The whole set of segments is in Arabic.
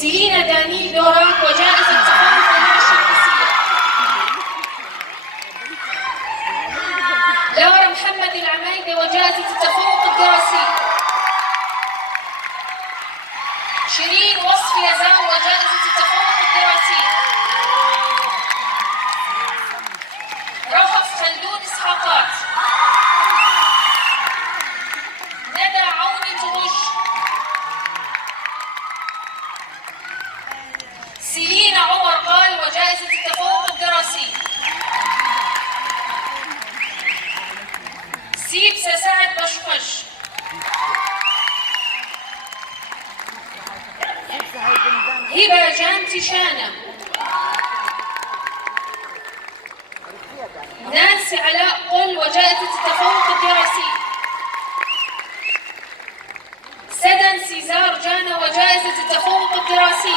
سيلينا دانيل دوراك وجائزة تفوق اللغة الشرقسية. لورا محمد العمايدة وجائزة التفوق الدراسي. شيرين وصف يزاو وجائزة التفوق الدراسي. رهف خلدون إسحاقات. ندى عوني تغش. سيلينا عمر قال وجائزة التفوق الدراسي. سيبسة سعد بشقش. هبة جان تشانة. نانسي علاء قل وجائزة التفوق الدراسي. سدن سيزار جانا وجائزة التفوق الدراسي.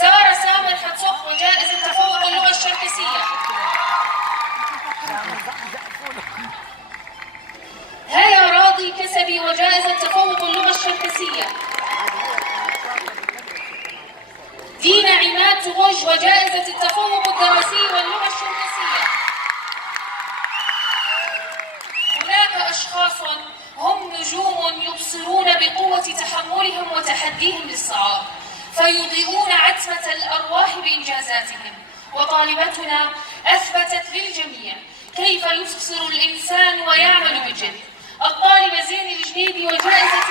سارة سامر حتصق وجائزة تفوق اللغة الشرقسية. هيا راضي كسبي وجائزة تفوق اللغة الشرقسية. دينا عماد تغج وجائزة التفوق الدراسي واللغة الشرقسية. هناك أشخاص هم نجوم يبصرون بقوة تحملهم وتحديهم للصعاب، فيضيئون عتمة الأرواح بإنجازاتهم. وطالبتنا أثبتت للجميع كيف يبصر الإنسان ويعمل بجد. الطالبة زين الجنيدي وجائزة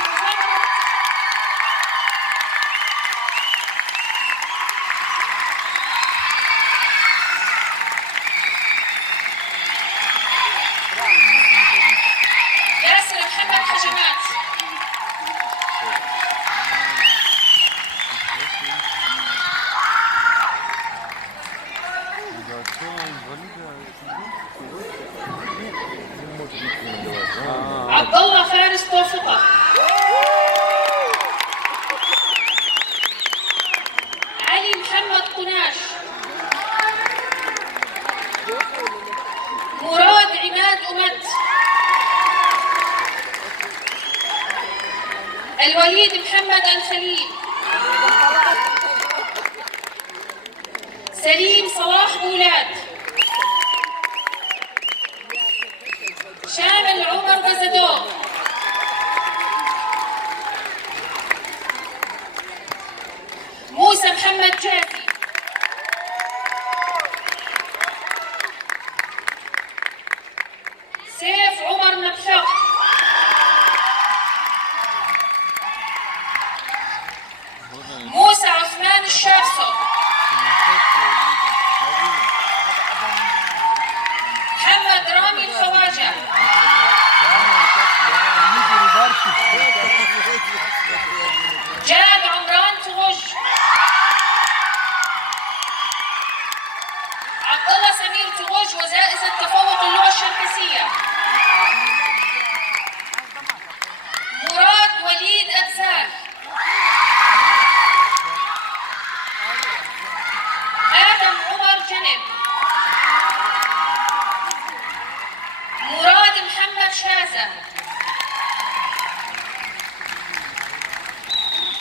ياسر محمد حجمات. عبد الله فارس توفقه. علي محمد قناش. مراد عماد أمت. الوليد محمد الخليل. سليم صلاح بولاد. شامل عمر بزدوق. موسى محمد جافي. سيف عمر نبشق. موسى عثمان الشافصو. محمد رامي الخواجة. جاد عمران تغج. عبد الله سمير تغج وجائزة تفوق اللغة الشرقسية. مراد وليد أبزار. آدم عمر جنب. مراد محمد شازة.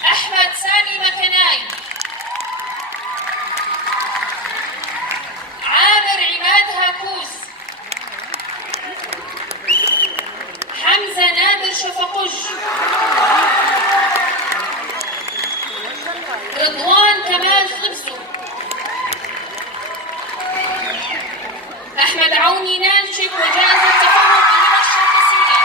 أحمد سامي مكناي. عامر عماد هاكوس. حمزة نادر شفقج. رضوان كمال خبزو. أحمد عوني نالشك وجائزة تفوق اللغة الشرقسية.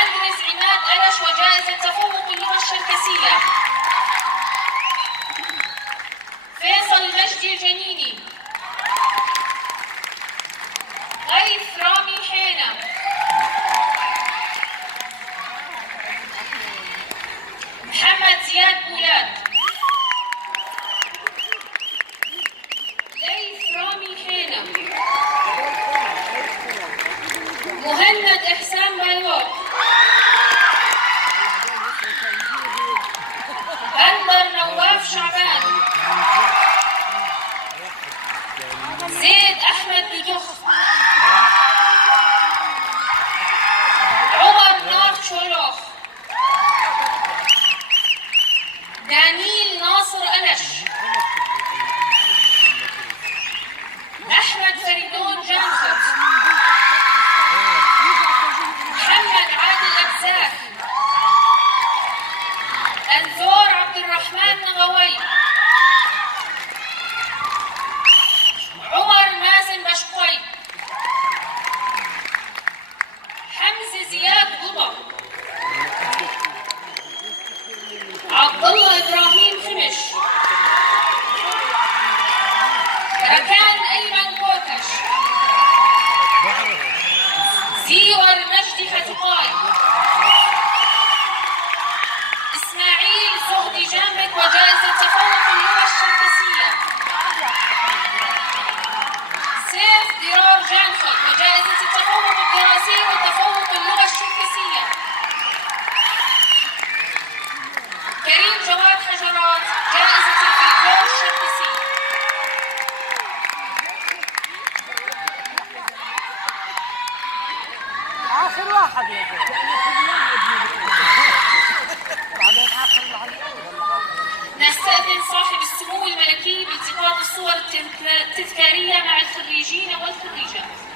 أندرس عماد ألش وجائزة تفوق اللغة الشرقسية. فيصل مجدي الجنيني. غيث رامي حيدر. اخر واحد يا نستأذن صاحب السمو الملكي بالتقاط الصور التذكارية مع الخريجين والخريجات.